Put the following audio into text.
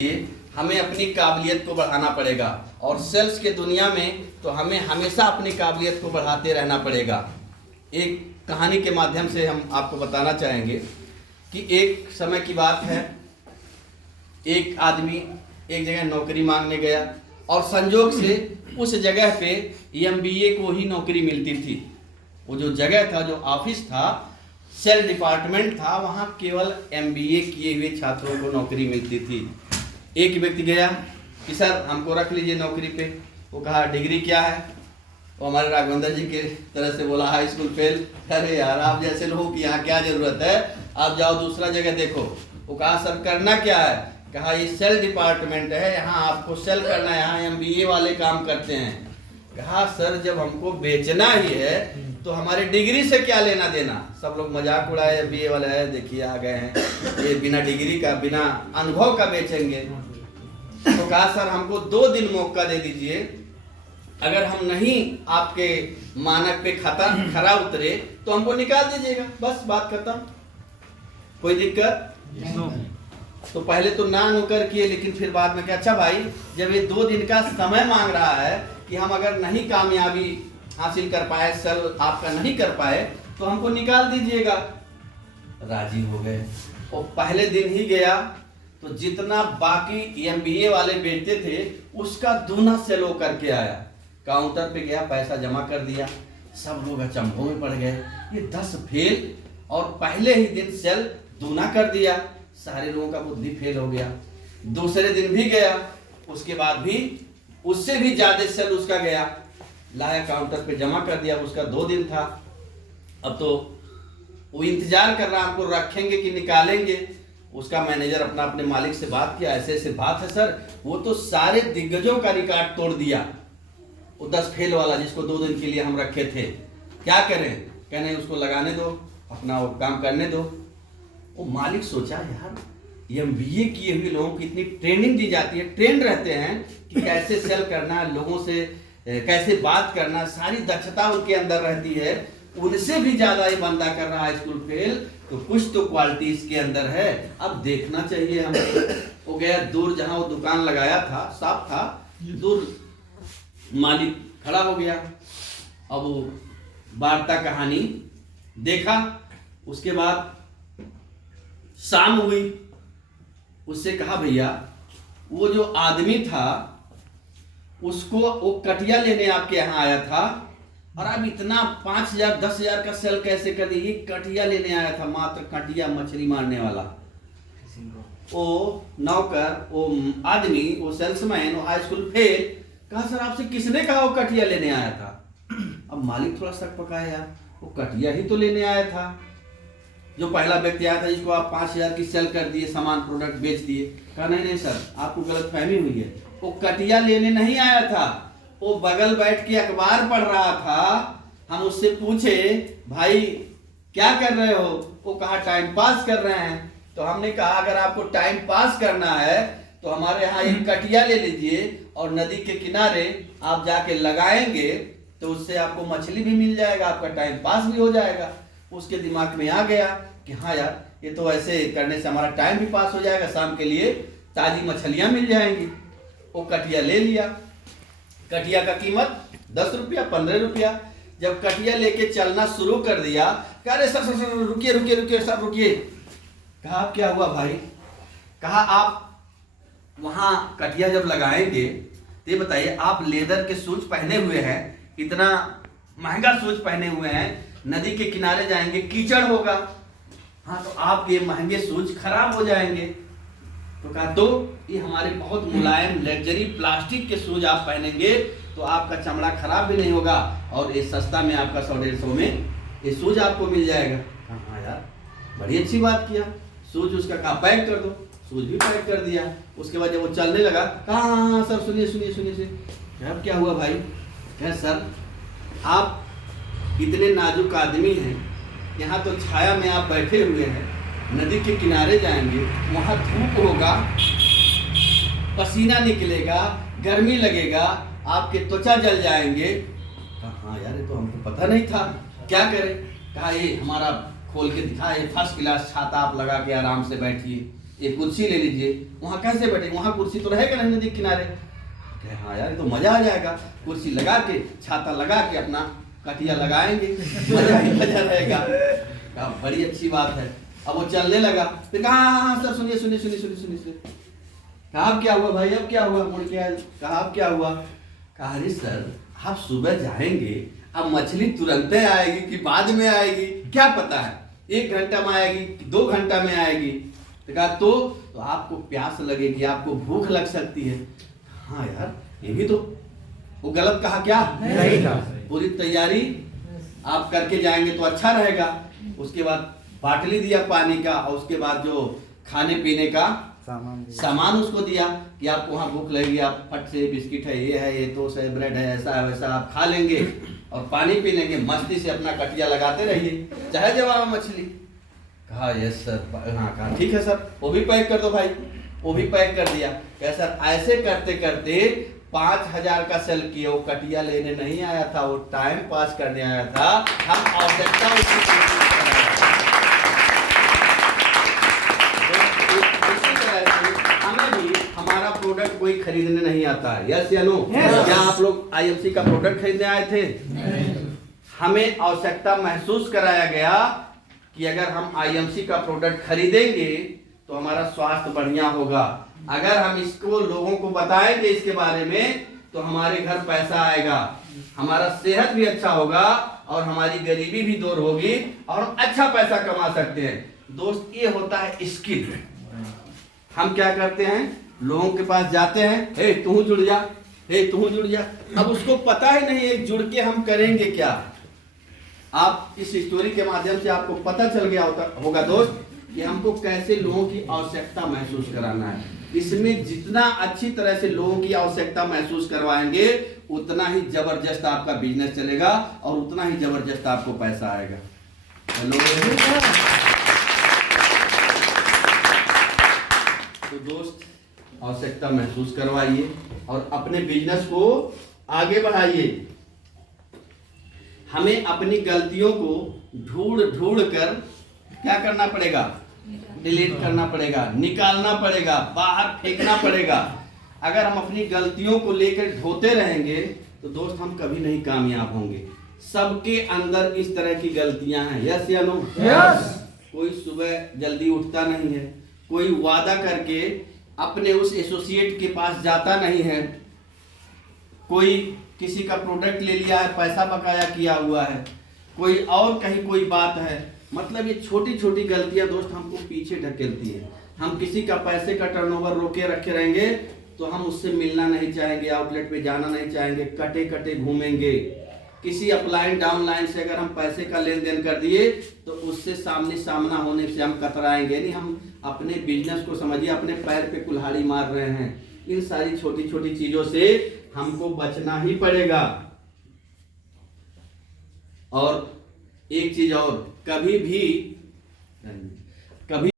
लिए हमें अपनी काबिलियत को बढ़ाना पड़ेगा और सेल्स के दुनिया में तो हमें हमेशा अपनी काबिलियत को बढ़ाते रहना पड़ेगा। एक कहानी के माध्यम से हम आपको बताना चाहेंगे कि एक समय की बात है, एक आदमी एक जगह नौकरी मांगने गया और संजोग से उस जगह पे एमबीए को ही नौकरी मिलती थी। वो जो जगह था, जो ऑफिस था, सेल डिपार्टमेंट था, वहाँ केवल एमबीए किए हुए छात्रों को नौकरी मिलती थी। एक व्यक्ति गया कि सर हमको रख लीजिए नौकरी पे। वो कहा डिग्री क्या है? वो हमारे राघवेंद्र जी के तरह से बोला हाई स्कूल फेल। अरे यार, आप जैसे लोगों की यहाँ क्या ज़रूरत है, आप जाओ दूसरा जगह देखो। वो कहा सर करना क्या है? कहा ये सेल डिपार्टमेंट है, यहाँ आपको सेल करना है, यहाँ एमबीए वाले काम करते हैं। कहा सर जब हमको बेचना ही है तो हमारे डिग्री से क्या लेना देना। सब लोग मजाक उड़ाए, एमबीए वाले है देखिए आ गए हैं, ये बिना डिग्री का बिना अनुभव का बेचेंगे। तो कहा सर हमको 2 दिन मौका दे दीजिए, अगर हम नहीं आपके मानक पे खरा उतरे तो हमको निकाल दीजिएगा, बस बात खत्म। कोई दिक्कत? तो पहले तो ना नुकर किए, लेकिन फिर बाद में क्या, अच्छा भाई जब ये 2 दिन का समय मांग रहा है कि हम अगर नहीं कामयाबी हासिल कर पाए, सेल आपका नहीं कर पाए तो हमको निकाल दीजिएगा। राजी हो गए। और पहले दिन ही गया तो जितना बाकी एमबीए वाले बेचते थे उसका दूना सेल वो करके आया। काउंटर पे गया, पैसा जमा कर दिया। सब लोग अचंभों में पड़ गए, ये 10 फेल और पहले ही दिन सेल दूना कर दिया। सारे लोगों का बुद्धि फेल हो गया। दूसरे दिन भी गया, उसके बाद भी उससे भी ज्यादा सेल उसका गया, लाया काउंटर पे जमा कर दिया। उसका 2 दिन था। अब तो वो इंतजार कर रहा, हमको रखेंगे कि निकालेंगे। उसका मैनेजर अपने मालिक से बात किया, ऐसे ऐसे बात है सर, वो तो सारे दिग्गजों का रिकॉर्ड तोड़ दिया, वो 10 फेल वाला जिसको 2 दिन के लिए हम रखे थे। क्या करें? कहने उसको लगाने दो, अपना वो काम करने दो। वो मालिक सोचा यार एमबीए किए हुए लोगों की इतनी ट्रेनिंग दी जाती है, ट्रेंड रहते हैं कि कैसे सेल करना, लोगों से कैसे बात करना, सारी दक्षता उनके अंदर रहती है। उनसे भी ज्यादा ये बंदा कर रहा है स्कूल फेल, तो कुछ तो क्वालिटी इसके अंदर है, अब देखना चाहिए हमें। वो गया दूर, जहां वो दुकान लगाया था, साफ था, दूर मालिक खड़ा हो गया। अब वो वार्ता कहानी देखा। उसके बाद शाम हुई, उससे कहा भैया वो जो आदमी था उसको वो कटिया लेने आपके यहाँ आया था और अब इतना 5,000 10,000 का सेल कैसे कर दिए? कटिया लेने आया था, मात्र कटिया, मछली मारने वाला। वो नौकर, वो आदमी, वो सेल्समैन, वो हाई स्कूल फेल। कहा सर आपसे किसने कहा वो कटिया लेने आया था? अब मालिक थोड़ा शक पकाया, यार वो कटिया ही तो लेने आया था। जो पहला व्यक्ति आया था जिसको आप 5,000 की सेल कर दिए, सामान प्रोडक्ट बेच दिए। कहा नहीं नहीं सर आपको गलत फहमी हुई है, वो कटिया लेने नहीं आया था, वो बगल बैठ के अखबार पढ़ रहा था। हम उससे पूछे भाई क्या कर रहे हो? वो कहा टाइम पास कर रहे हैं। तो हमने कहा अगर आपको टाइम पास करना है तो हमारे यहाँ एक कटिया ले लीजिए और नदी के किनारे आप जाके लगाएंगे तो उससे आपको मछली भी मिल जाएगा, आपका टाइम पास भी हो जाएगा। उसके दिमाग में आ गया कि हाँ यार ये तो ऐसे करने से हमारा टाइम भी पास हो जाएगा, शाम के लिए ताजी मछलियां मिल जाएंगी। वो कटिया ले लिया। कटिया का कीमत 10 रुपया 15 रुपया। जब कटिया लेके चलना शुरू कर दिया, कह रहे सर सर सर रुकिए रुकिए रुकिए सर रुकिए। कहा क्या हुआ भाई? कहा आप वहां कटिया जब लगाएंगे तो ये बताइए, आप लेदर के शूज पहने हुए हैं, इतना महंगा शूज पहने हुए हैं, नदी के किनारे जाएंगे कीचड़ होगा, हाँ तो आपके महंगे शूज खराब हो जाएंगे। तो कहा तो ये हमारे बहुत मुलायम लग्जरी प्लास्टिक के शूज आप पहनेंगे तो आपका चमड़ा खराब भी नहीं होगा और ये सस्ता में आपका 100-150 में ये शूज आपको मिल जाएगा। हाँ यार बड़ी अच्छी बात किया। शूज उसका कहा पैक कर दो, शूज भी पैक कर दिया। उसके बाद जब वो चलने लगा, कहा हाँ सर सुनिए सुनिए सुनिए सुनिए। अब क्या हुआ भाई? कह सर आप इतने नाजुक आदमी हैं, यहाँ तो छाया में आप बैठे हुए हैं, नदी के किनारे जाएंगे, वहाँ धूप होगा, पसीना निकलेगा, गर्मी लगेगा, आपके त्वचा जल जाएंगे। कहा हाँ यार ये तो हमको पता नहीं था, क्या करें? कहा ये हमारा खोल के दिखा, ये फर्स्ट क्लास छाता आप लगा के आराम से बैठिए। एक कुर्सी ले लीजिए, वहाँ कैसे बैठे, वहाँ कुर्सी तो रहेगा नहीं नदी किनारे। कहे हाँ यार ये तो मजा आ जाएगा, कुर्सी लगा के छाता लगा के अपना कटिया लगाएंगे, मजा ही मजा रहेगा। कहा बड़ी अच्छी बात है। अब वो चलने लगा, फिर कहा हाँ सर सुनिए सुनिए सुनिए सुनिए सुनिए। कहा अब क्या हुआ भाई, अब क्या हुआ, मुड़ के आए, कहा अब क्या हुआ। कहा अरे सर आप सुबह जाएंगे, अब मछली तुरंत आएगी कि बाद में आएगी क्या पता है, 1 घंटा में आएगी कि 2 घंटा में आएगी। तो कहा तो आपको प्यास लगेगी, आपको भूख लग सकती है। हाँ यार ये भी तो, वो गलत कहा क्या, सही कहा। पूरी तैयारी आप करके जाएंगे तो अच्छा रहेगा। उसके बाद बाटली दिया पानी का, और उसके बाद जो खाने पीने का सामान उसको दिया कि आपको वहाँ भूख लगेगी, आप फट से बिस्किट है, ये है, ये टोस्ट है, ब्रेड है, ऐसा है वैसा आप खा लेंगे और पानी पी लेंगे, मस्ती से अपना कटिया लगाते रहिए, चाहे जवाब मछली। कहा यस सर, हाँ कहा ठीक है सर, वो भी पैक कर दो भाई, वो भी पैक कर दिया। कहा सर ऐसे करते करते 5000 का सेल किया, वो कटिया लेने नहीं आया था, वो टाइम पास करने आया था। हम आवश्यकता उसकी पूरी कर रहे हैं। इसी तरह से हमें भी हमारा प्रोडक्ट कोई खरीदने नहीं आता है, यस या नो? क्या आप लोग आईएमसी का प्रोडक्ट खरीदने आए थे? हमें आवश्यकता महसूस कराया गया कि अगर हम आईएमसी का प्रोडक्ट खरीदेंगे तो हमारा स्वास्थ्य बढ़िया होगा। अगर हम इसको लोगों को बताएंगे इसके बारे में तो हमारे घर पैसा आएगा, हमारा सेहत भी अच्छा होगा और हमारी गरीबी भी दूर होगी और हम अच्छा पैसा कमा सकते हैं। दोस्त ये होता है स्किल। हम क्या करते हैं, लोगों के पास जाते हैं, हे तू जुड़ जा, हे तू जुड़ जा। अब उसको पता ही नहीं है जुड़ के हम करेंगे क्या। आप इस स्टोरी के माध्यम से आपको पता चल गया होगा दोस्त कि हमको कैसे लोगों की आवश्यकता महसूस कराना है। इसमें जितना अच्छी तरह से लोगों की आवश्यकता महसूस करवाएंगे उतना ही जबरदस्त आपका बिजनेस चलेगा और उतना ही जबरदस्त आपको पैसा आएगा। हेलो तो दोस्त आवश्यकता महसूस करवाइए और अपने बिजनेस को आगे बढ़ाइए। हमें अपनी गलतियों को ढूंढ ढूंढ कर क्या करना पड़ेगा, डिलीट करना पड़ेगा, निकालना पड़ेगा, बाहर फेंकना पड़ेगा। अगर हम अपनी गलतियों को लेकर ढोते रहेंगे तो दोस्त हम कभी नहीं कामयाब होंगे। सबके अंदर इस तरह की गलतियां हैं, यस या नो? यस। कोई सुबह जल्दी उठता नहीं है, कोई वादा करके अपने उस एसोसिएट के पास जाता नहीं है, कोई किसी का प्रोडक्ट ले लिया है, पैसा बकाया किया हुआ है, कोई और कहीं कोई बात है। मतलब ये छोटी छोटी गलतियां दोस्त हमको पीछे ढकेलती है। हम किसी का पैसे का टर्नओवर रोके रखे रहेंगे तो हम उससे मिलना नहीं चाहेंगे, आउटलेट पे जाना नहीं चाहेंगे, कटे कटे घूमेंगे। किसी अपलाइन डाउनलाइन से अगर हम पैसे का लेन देन कर दिए तो उससे सामने सामना होने से हम कतराएंगे नहीं। हम अपने बिजनेस को समझिए अपने पैर पे कुल्हाड़ी मार रहे हैं। इन सारी छोटी छोटी चीजों से हमको बचना ही पड़ेगा। और एक चीज और, कभी भी